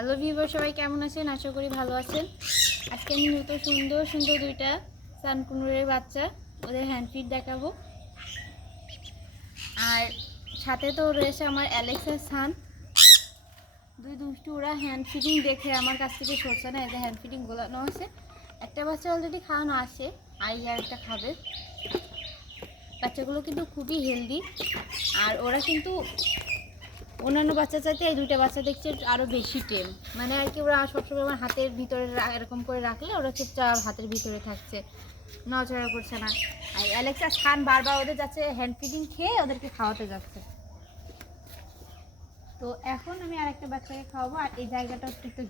Hello ভিউবার সবাই কেমন আছেন? আশা করি ভালো আছেন। আজকে আমি নতুন, সুন্দর সুন্দর দুইটা সানকুনুরের বাচ্চা ওদের হ্যান্ড ফিট দেখাবো। আর সাথে তো রয়েছে আমার অ্যালেক্সার সান দুই দুষ্টু, ওরা হ্যান্ড ফিটিং দেখে আমার কাছ থেকে সরছে না এদের হ্যান্ড ফিটিং গোলানো আছে একটা বাচ্চা অলরেডি খাওয়ানো আছে আর এই আরেকটা খাবে। বাচ্চাগুলো কিন্তু খুবই হেলদি আর ওরা কিন্তু অন্যান্য বাচ্চা চাইতে এই দুইটা বাচ্চা দেখছে আরও বেশি টেম। মানে আর কি, ওরা সবসময় আমার হাতের ভিতরে এরকম করে রাখলে ওরা চুপচাপ হাতের ভিতরে থাকছে, নড়াচড়া করছে না। আর অ্যালেক্সা খান বারবার ওদের যাচ্ছে হ্যান্ড ফিডিং খেয়ে ওদেরকে খাওয়াতে যাচ্ছে। তো এখন আমি আর একটা বাচ্চাকে খাওয়াবো, আর এই জায়গাটা একটু একটু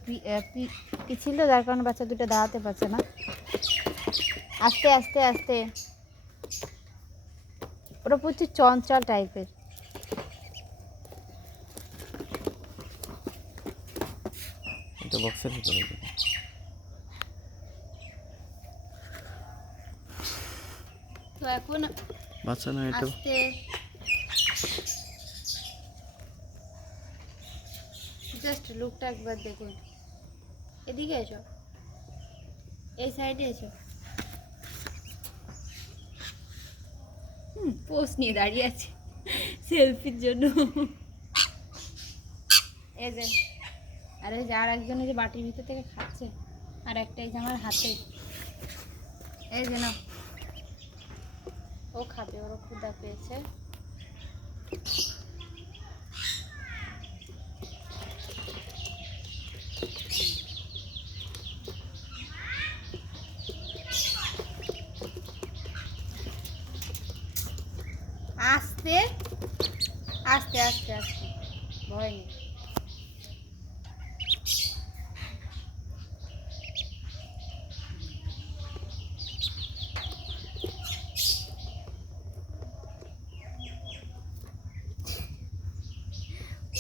পিছিল যার কারণে বাচ্চা দুটো দাঁড়াতে পারছে না। আস্তে আস্তে আস্তে। ওরা প্রচুর চঞ্চল টাইপের এটা বক্সের ভিতরে দিবে। তো এখন বাচ্চা না এটা জাস্ট লুকটা একবার দেখুন। এদিকে এসো। এই সাইডে এসো। পোস্ট নিয়ে দাঁড়িয়ে আছে। সেলফির জন্য। এই যে। আরে যে আর একজন এই যে বাটির ভিতর থেকে খাচ্ছে, আর একটা এই যে আমার হাতে। এই যে না ও খাবে, ওরও ক্ষুদা পেয়েছে। আস্তে আস্তে আস্তে আস্তে। ভয় নেই।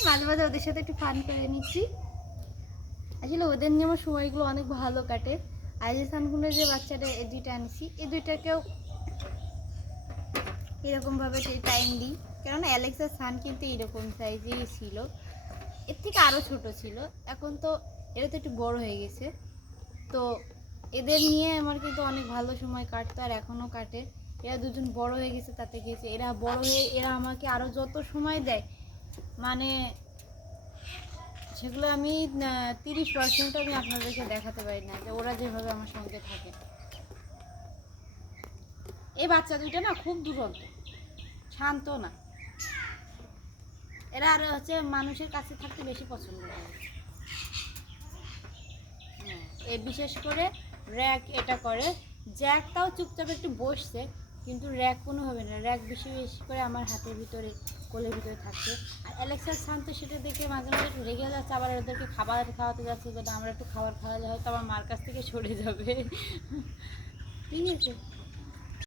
মাঝে মাঝে ওদের সাথে একটু ফান করে নিচ্ছি। আসলে ওদের নিয়ে আমার সময়গুলো অনেক ভালো কাটে। আর যে সানগুলোর যে বাচ্চাটা, এই দুইটা আনছি। এই দুইটাকেও এরকমভাবে টাইম দিই। কেননা অ্যালেক্সার সান কিন্তু এরকম সাইজেই ছিল। এর থেকে আরও ছোট ছিল। এখন তো এরা তো একটু বড় হয়ে গেছে। তো এদের নিয়ে আমার কিন্তু অনেক ভালো সময় কাটতো আর এখনও কাটে। এরা দুজন বড় হয়ে গেছে তাতে গেছে এরা বড় হয়ে, এরা আমাকে আরও যত সময় দেয় মানে সেগুলো আমি তিরিশ পার্সেন্ট আমি আপনাদেরকে দেখাতে পারি না যে ওরা যেভাবে আমার সঙ্গে থাকে। এই বাচ্চা দুইটা না খুব দুরন্ত শান্ত না। এরা আর হচ্ছে মানুষের কাছে থাকতে বেশি পছন্দ করে। হ্যাঁ, এ বিশেষ করে র্যাক এটা করে। জ্যাকটাও চুপচাপ একটু বসছে কিন্তু র্যাক কোনো হবে না, র্যাক বেশি বেশি করে আমার হাতের ভিতরে, কোলের ভিতরে থাকছে। আর অ্যালেক্সার শান্ত সেটা দেখে মাঝে মাঝে একটু রেগে যাচ্ছে, আবার ওদেরকে খাবার খাওয়াতে যাচ্ছে যেটা আমরা একটু খাবার খাওয়ালে হয়তো আমার মার কাছ থেকে সরে যাবে। ঠিক আছে।